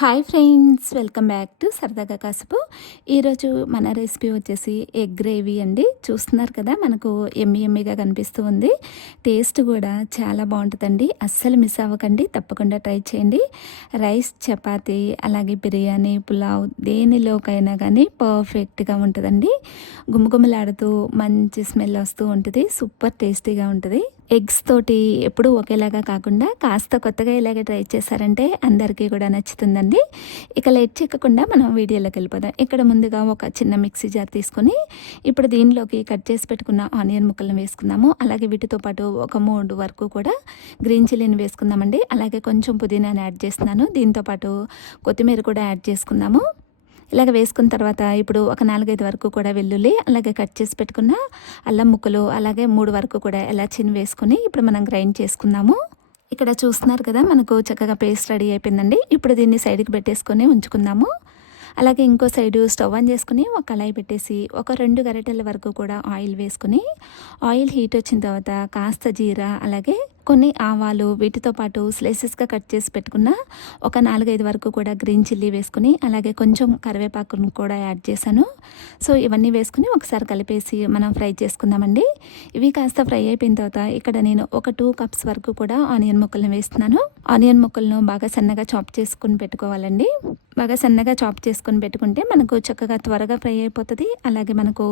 Hi friends welcome back to సరదాగా కాసుపు. ఈరోజు మన రెసిపీ వచ్చేసి ఎగ్ గ్రేవీ అండి. చూస్తున్నారు కదా మనకు ఎమ్మి ఎమ్మిగా కనిపిస్తూ ఉంది. టేస్ట్ కూడా చాలా బాగుంటుందండి. అస్సలు మిస్ అవ్వకండి తప్పకుండా ట్రై చేయండి. రైస్ చపాతి అలాగే బిర్యానీ పులావ్ దేనిలోకైనా కానీ పర్ఫెక్ట్గా ఉంటుందండి. గుమ్మగుమ్మలాడుతూ మంచి స్మెల్ వస్తూ ఉంటుంది. సూపర్ టేస్టీగా ఉంటుంది. ఎగ్స్ తోటి ఎప్పుడూ ఒకేలాగా కాకుండా కాస్త కొత్తగా ఇలాగే ట్రై చేశారంటే అందరికీ కూడా నచ్చుతుందండి. ఇక లైట్ చెక్కకుండా మనం వీడియోలోకి వెళ్ళిపోదాం. ఇక్కడ ముందుగా ఒక చిన్న మిక్సీ జార్ తీసుకొని ఇప్పుడు దీనిలోకి కట్ చేసి పెట్టుకున్న ఆనియన్ ముక్కలను వేసుకుందాము. అలాగే వీటితో పాటు ఒక మూడు వరకు కూడా గ్రీన్ చిల్లీని వేసుకుందామండి. అలాగే కొంచెం పుదీనాని యాడ్ చేస్తున్నాను. దీంతో పాటు కొత్తిమీర కూడా యాడ్ చేసుకుందాము. ఇలాగ వేసుకున్న తర్వాత ఇప్పుడు ఒక నాలుగైదు వరకు కూడా వెల్లుల్లి అలాగే కట్ చేసి పెట్టుకున్న అల్లం ముక్కలు అలాగే మూడు వరకు కూడా ఎలాచిని వేసుకుని ఇప్పుడు మనం గ్రైండ్ చేసుకుందాము. ఇక్కడ చూస్తున్నారు కదా మనకు చక్కగా పేస్ట్ రెడీ అయిపోయిందండి. ఇప్పుడు దీన్ని సైడ్కి పెట్టేసుకొని ఉంచుకుందాము. అలాగే ఇంకో సైడు స్టవ్ ఆన్ చేసుకుని ఒక కళాయి పెట్టేసి ఒక రెండు గరిటెల వరకు కూడా ఆయిల్ వేసుకుని ఆయిల్ హీట్ వచ్చిన తర్వాత కాస్త జీరా అలాగే కొన్ని ఆవాలు వీటితో పాటు స్లైసెస్గా కట్ చేసి పెట్టుకున్న ఒక నాలుగైదు వరకు కూడా గ్రీన్ చిల్లీ వేసుకుని అలాగే కొంచెం కరివేపాకును కూడా యాడ్ చేశాను. సో ఇవన్నీ వేసుకుని ఒకసారి కలిపేసి మనం ఫ్రై చేసుకుందామండి. ఇవి కాస్త ఫ్రై అయిపోయిన తర్వాత ఇక్కడ నేను ఒక టూ కప్స్ వరకు కూడా ఆనియన్ ముక్కలను వేస్తున్నాను. ఆనియన్ ముక్కలను బాగా సన్నగా చాప్ చేసుకుని పెట్టుకోవాలండి. బాగా సన్నగా చాప్ చేసుకొని పెట్టుకుంటే మనకు చక్కగా త్వరగా ఫ్రై అయిపోతుంది. అలాగే మనకు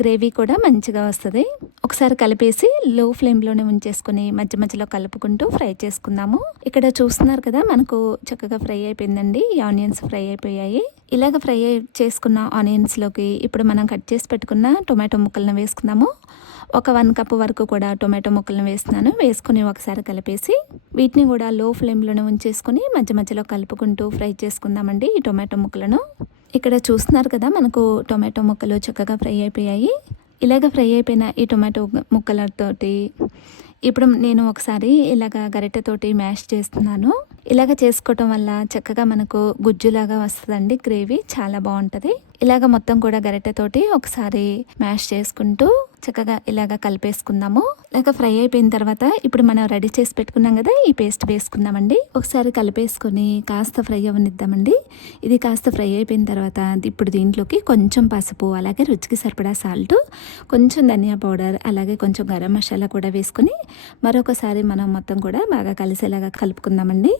గ్రేవీ కూడా మంచిగా వస్తుంది. ఒకసారి కలిపేసి లో ఫ్లేమ్లోనే ఉంచేసుకొని మధ్య మధ్యలో కలుపుకుంటూ ఫ్రై చేసుకుందాము. ఇక్కడ చూస్తున్నారు కదా మనకు చక్కగా ఫ్రై అయిపోయిందండి. ఈ ఆనియన్స్ ఫ్రై అయిపోయాయి. ఇలాగ ఫ్రై చేసుకున్న ఆనియన్స్లోకి ఇప్పుడు మనం కట్ చేసి పెట్టుకున్న టొమాటో ముక్కలను వేసుకుందాము. ఒక వన్ కప్ వరకు కూడా టొమాటో ముక్కలను వేస్తున్నాను. వేసుకుని ఒకసారి కలిపేసి వీటిని కూడా లో ఫ్లేమ్లోనే ఉంచేసుకుని మధ్య మధ్యలో కలుపుకుంటూ ఫ్రై చేసుకుందామండి ఈ టొమాటో ముక్కలను. ఇక్కడ చూస్తున్నారు కదా మనకు టొమాటో ముక్కలు చక్కగా ఫ్రై అయిపోయాయి. ఇలాగ ఫ్రై అయిపోయిన ఈ టొమాటో ముక్కలతోటి ఇప్పుడు నేను ఒకసారి ఇలాగ గరిటెతోటి మ్యాష్ చేస్తున్నాను. ఇలాగ చేసుకోవటం వల్ల చక్కగా మనకు గుజ్జులాగా వస్తుందండి గ్రేవీ. చాలా బాగుంటుంది. ఇలాగ మొత్తం కూడా గరిటెతోటి ఒకసారి మ్యాష్ చేసుకుంటూ చక్కగా ఇలాగ కలిపేసుకుందాము. ఇలాగ ఫ్రై అయిపోయిన తర్వాత ఇప్పుడు మనం రెడీ చేసి పెట్టుకున్నాం కదా ఈ పేస్ట్ వేసుకుందామండి. ఒకసారి కలిపేసుకొని కాస్త ఫ్రై అవ్వనిద్దామండి ఇది కాస్త ఫ్రై అయిపోయిన తర్వాత ఇప్పుడు దీంట్లోకి కొంచెం పసుపు అలాగే రుచికి సరిపడా సాల్ట్ కొంచెం ధనియా పౌడర్ అలాగే కొంచెం గరం మసాలా కూడా వేసుకొని మరొకసారి మనం మొత్తం కూడా బాగా కలిసేలాగా కలుపుకుందామండి.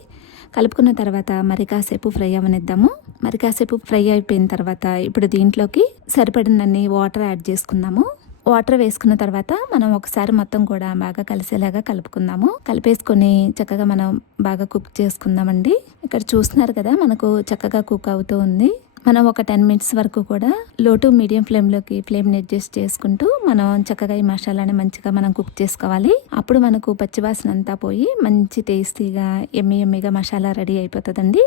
కలుపుకున్న తర్వాత మరి కాసేపు ఫ్రై అవనిద్దాము. మరి కాసేపు ఫ్రై అయిపోయిన తర్వాత ఇప్పుడు దీంట్లోకి సరిపడినన్ని వాటర్ యాడ్ చేసుకుందాము. వాటర్ వేసుకున్న తర్వాత మనం ఒకసారి మొత్తం కూడా బాగా కలిసేలాగా కలుపుకుందాము. కలిపేసుకొని చక్కగా మనం బాగా కుక్ చేసుకుందామండి. ఇక్కడ చూస్తున్నారు కదా మనకు చక్కగా కుక్ అవుతూ ఉంది. మనం ఒక టెన్ మినిట్స్ వరకు కూడా లో టు మీడియం ఫ్లేమ్లోకి ఫ్లేమ్ని అడ్జస్ట్ చేసుకుంటూ మనం చక్కగా ఈ మసాలాని మంచిగా మనం కుక్ చేసుకోవాలి. అప్పుడు మనకు పచ్చివాసన అంతా పోయి మంచి టేస్టీగా ఎమ్మి ఎమ్మిగా మసాలా రెడీ అయిపోతుందండి.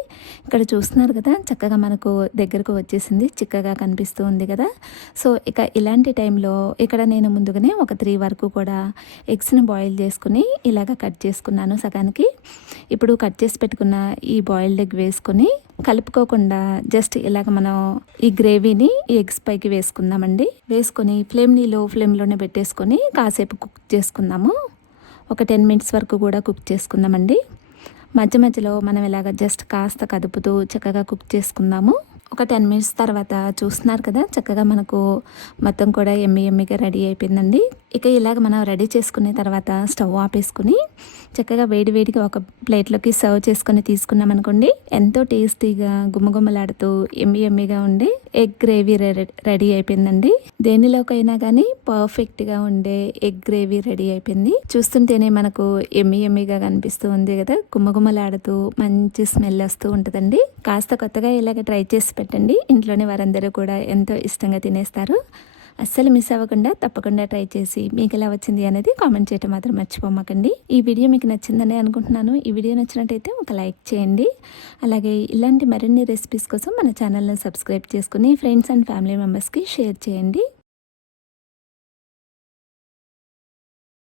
ఇక్కడ చూస్తున్నారు కదా చక్కగా మనకు దగ్గరకు వచ్చేసింది చిక్కగా కనిపిస్తూ ఉంది కదా. సో ఇక ఇలాంటి టైంలో ఇక్కడ నేను ముందుగానే ఒక త్రీ వరకు కూడా ఎగ్స్ని బాయిల్ చేసుకుని ఇలాగ కట్ చేసుకున్నాను సగానికి. ఇప్పుడు కట్ చేసి పెట్టుకున్న ఈ బాయిల్డ్ ఎగ్ వేసుకొని కలుపుకోకుండా జస్ట్ ఇలాగ మనం ఈ గ్రేవీని ఈ ఎగ్స్ పైకి వేసుకుందామండి. వేసుకొని ఫ్లేమ్ని లో ఫ్లేమ్లోనే పెట్టేసుకొని కాసేపు కుక్ చేసుకుందాము. ఒక టెన్ మినిట్స్ వరకు కూడా కుక్ చేసుకుందామండి. మధ్య మధ్యలో మనం ఇలాగ జస్ట్ కాస్త కదుపుతూ చక్కగా కుక్ చేసుకుందాము. ఒక టెన్ మినిట్స్ తర్వాత చూస్తున్నారు కదా చక్కగా మనకు మొత్తం కూడా ఎమ్మి ఎమ్మిగా రెడీ అయిపోయిందండి. ఇక ఇలాగ మనం రెడీ చేసుకున్న తర్వాత స్టవ్ ఆపేసుకుని చక్కగా వేడి వేడిగా ఒక ప్లేట్లోకి సర్వ్ చేసుకొని తీసుకున్నాం అనుకోండి ఎంతో టేస్టీగా గుమ్మగుమ్మలాడుతూ ఎమ్మి ఎమ్మిగా ఉండే ఎగ్ గ్రేవీ రెడీ అయిపోయిందండి. దేనిలోకైనా కానీ పర్ఫెక్ట్గా ఉండే ఎగ్ గ్రేవీ రెడీ అయిపోయింది. చూస్తుంటేనే మనకు ఎమ్మి ఎమ్మిగా కనిపిస్తూ ఉంది కదా గుమ్మగుమ్మలాడుతూ మంచి స్మెల్ వస్తూ ఉంటుందండి. కాస్త కొత్తగా ఇలాగ ట్రై చేసి పెట్టండి. ఇంట్లోనే వారందరూ కూడా ఎంతో ఇష్టంగా తినేస్తారు. అస్సలు మిస్ అవ్వకుండా తప్పకుండా ట్రై చేసి మీకు ఎలా వచ్చింది అనేది కామెంట్ చేయటం మాత్రం మర్చిపోమాకండి. ఈ వీడియో మీకు నచ్చిందని అనుకుంటున్నాను. ఈ వీడియో నచ్చినట్టయితే ఒక లైక్ చేయండి. అలాగే ఇలాంటి మరిన్ని రెసిపీస్ కోసం మన ఛానల్ని సబ్స్క్రైబ్ చేసుకుని ఫ్రెండ్స్ అండ్ ఫ్యామిలీ మెంబర్స్కి షేర్ చేయండి.